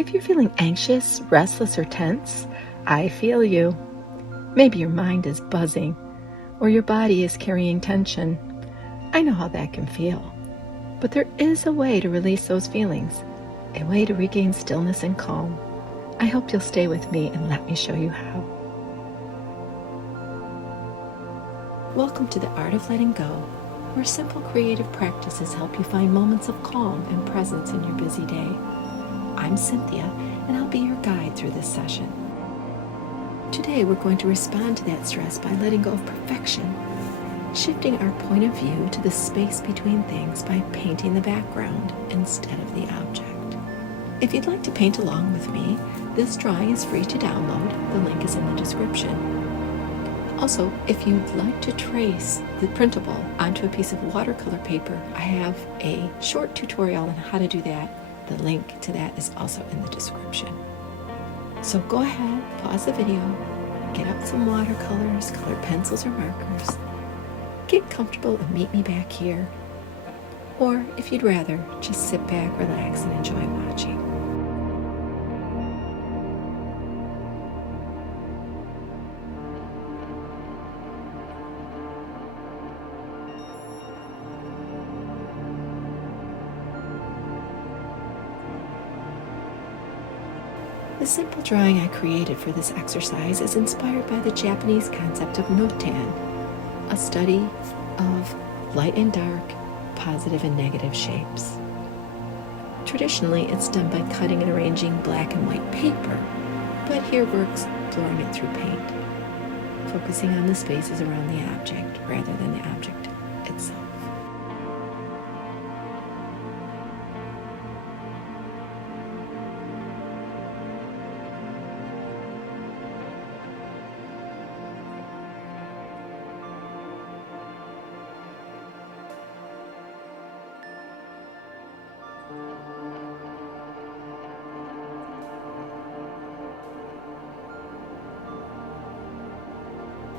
If you're feeling anxious, restless, or tense, I feel you. Maybe your mind is buzzing, or your body is carrying tension. I know how that can feel. But there is a way to release those feelings, a way to regain stillness and calm. I hope you'll stay with me and let me show you how. Welcome to the Art of Letting Go, where simple creative practices help you find moments of calm and presence in your busy day. I'm Cynthia, and I'll be your guide through this session. Today we're going to respond to that stress by letting go of perfection, shifting our point of view to the space between things by painting the background instead of the object. If you'd like to paint along with me, this drawing is free to download. The link is in the description. Also, if you'd like to trace the printable onto a piece of watercolor paper, I have a short tutorial on how to do that. The link to that is also in the description. So go ahead, pause the video, get out some watercolors, colored pencils or markers, get comfortable and meet me back here. Or if you'd rather, just sit back, relax, and enjoy watching. The simple drawing I created for this exercise is inspired by the Japanese concept of notan, a study of light and dark, positive and negative shapes. Traditionally, it's done by cutting and arranging black and white paper, but here we're exploring it through paint, focusing on the spaces around the object rather than the object itself.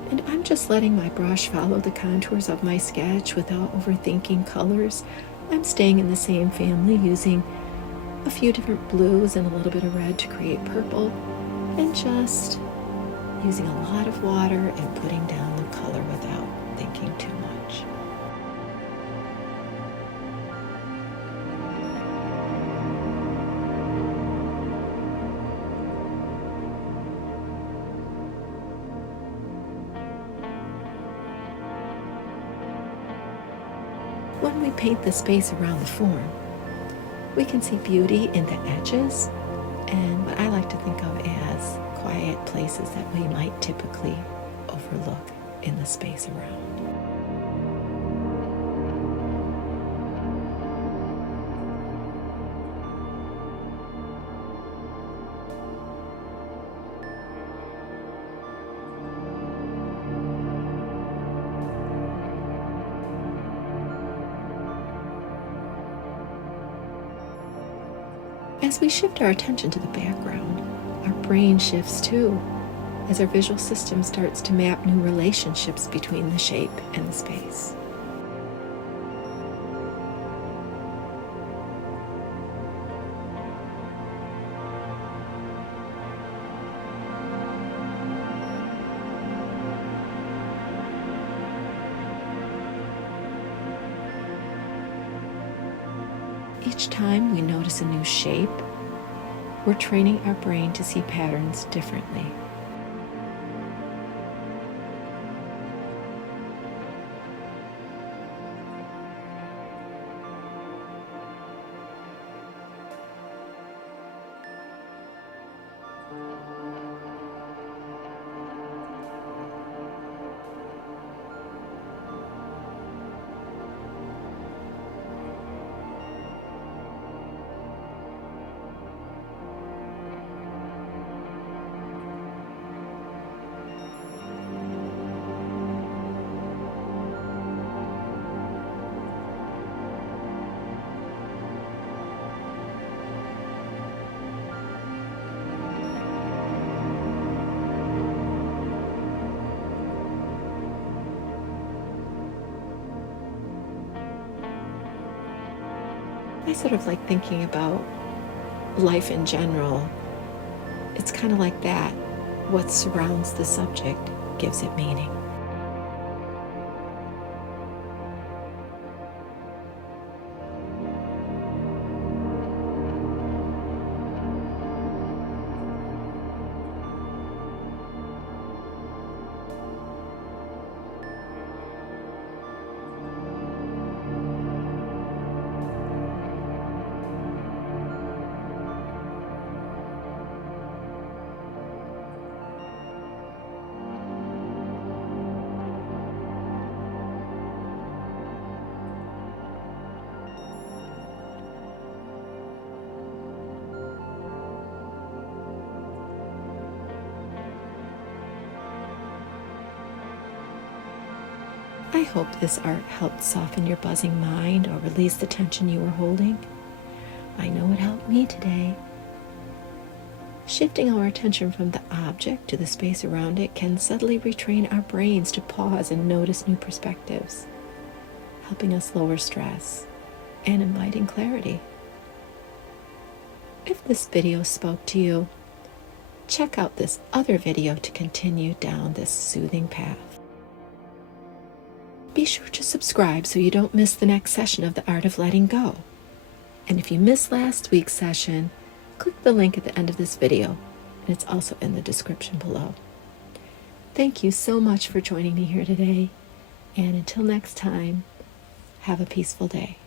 And I'm just letting my brush follow the contours of my sketch without overthinking colors. I'm staying in the same family, using a few different blues and a little bit of red to create purple, and just using a lot of water and putting down the color without thinking too much. When we paint the space around the form, we can see beauty in the edges and what I like to think of as quiet places that we might typically overlook in the space around. As we shift our attention to the background, our brain shifts too, as our visual system starts to map new relationships between the shape and the space. Each time we notice a new shape, we're training our brain to see patterns differently. I sort of like thinking about life in general, it's kind of like that. What surrounds the subject gives it meaning. I hope this art helped soften your buzzing mind or release the tension you were holding. I know it helped me today. Shifting our attention from the object to the space around it can subtly retrain our brains to pause and notice new perspectives, helping us lower stress and inviting clarity. If this video spoke to you, check out this other video to continue down this soothing path. Be sure to subscribe so you don't miss the next session of the Art of Letting Go. And if you missed last week's session, click the link at the end of this video, and it's also in the description below. Thank you so much for joining me here today, and until next time, have a peaceful day.